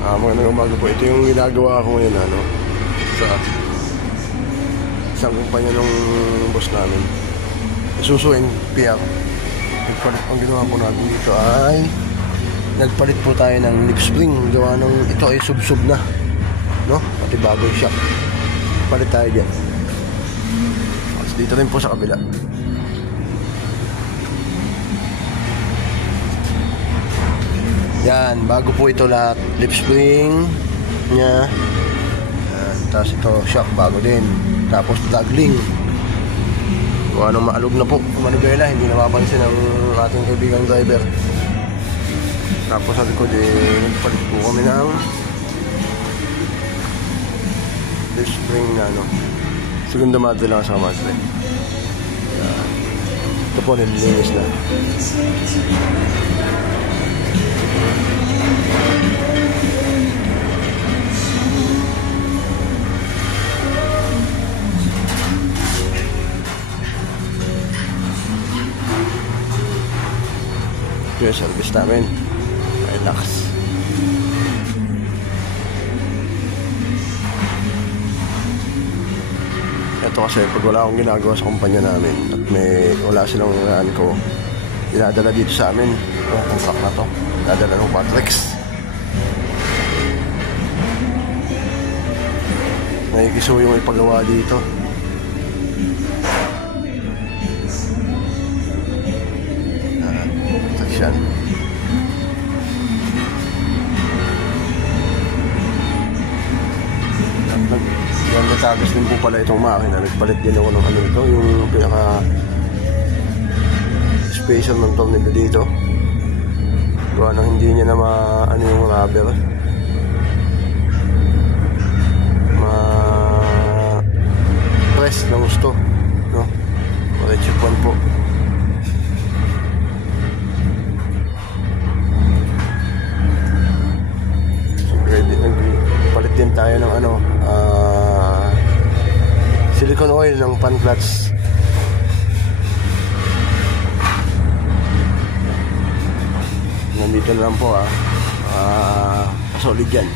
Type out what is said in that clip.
Magandang umaga po. Ito yung ginagawa ko ngayon sa isang kumpanya ng boss namin, Isuzu NPR. Ang ginawa po natin dito ay nagpalit po tayo ng lip spring. Gawa ng ito ay sub-sub na, pati bago yung shock. Palit tayo dyan. Dito rin po sa kabila. Yan, bago po ito lahat. Lip spring nya. Tapos ito shock, bago din. Tapos tagling. Kung anong maalog na po, manubela, hindi napapansin ng ating kaibigang driver. Tapos sa likod nagpalit po kami ng lip spring na segunda madre lang sa madre. Ito po nililinis na. Ito yung service namin. Relax. Ito kasi pag wala akong ginagawa sa kumpanya namin at wala silang ko, dinadala dito sa amin itong contract na to, dinadala ng Patrex. Nakikiso yung ipagawa dito. Yan. Yan, natagos din po pala itong makina. Nagpalit din ako ng ito, yung pinaka spacer ng tornilyo dito. Gawa nang hindi niya na yung rubber. Press na gusto, Rechepan po. Palit din tayo ng silicone oil ng pan clutch. Nandito na lang po solid yan.